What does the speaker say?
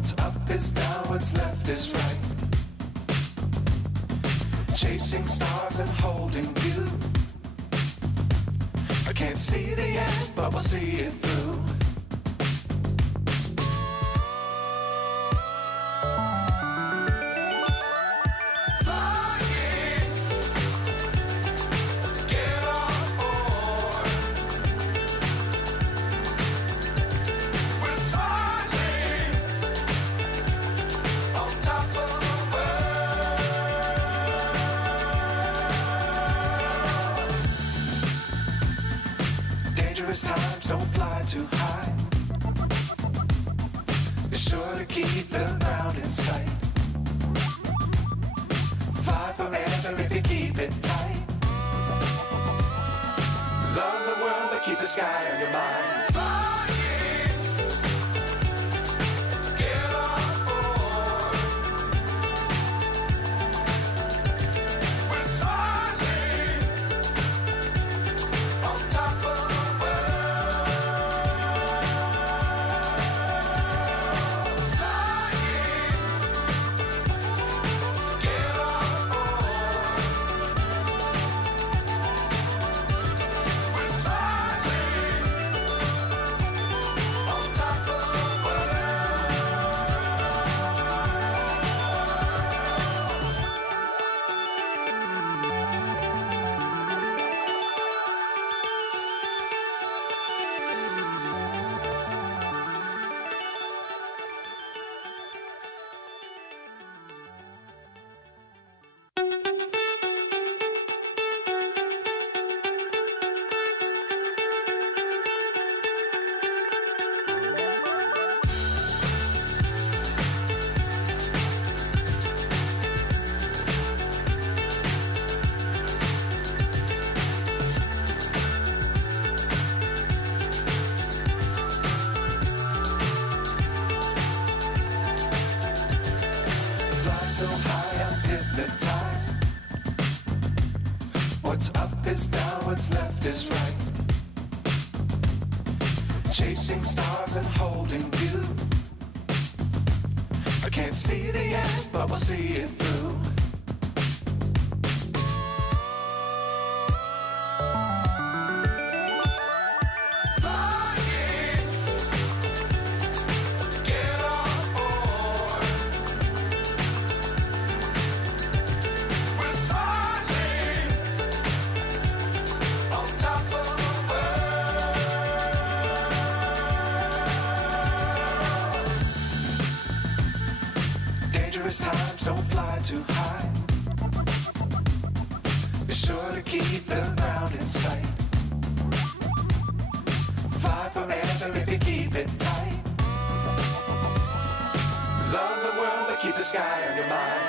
What's up is down, what's left is right. Chasing stars and holding you. I can't see the end, but we'll see it through. Times don't fly too high. Be sure to keep the ground in sight. Fly forever if you keep it tight. Love the world but keep the sky on your mind. So high I'm hypnotized. What's up is down, what's left is right. Chasing stars and holding you. I can't see the end, but we'll see it through. Times don't fly too high. Be sure to keep the ground in sight. Fly forever if you keep it tight. Love the world but keep the sky on your mind.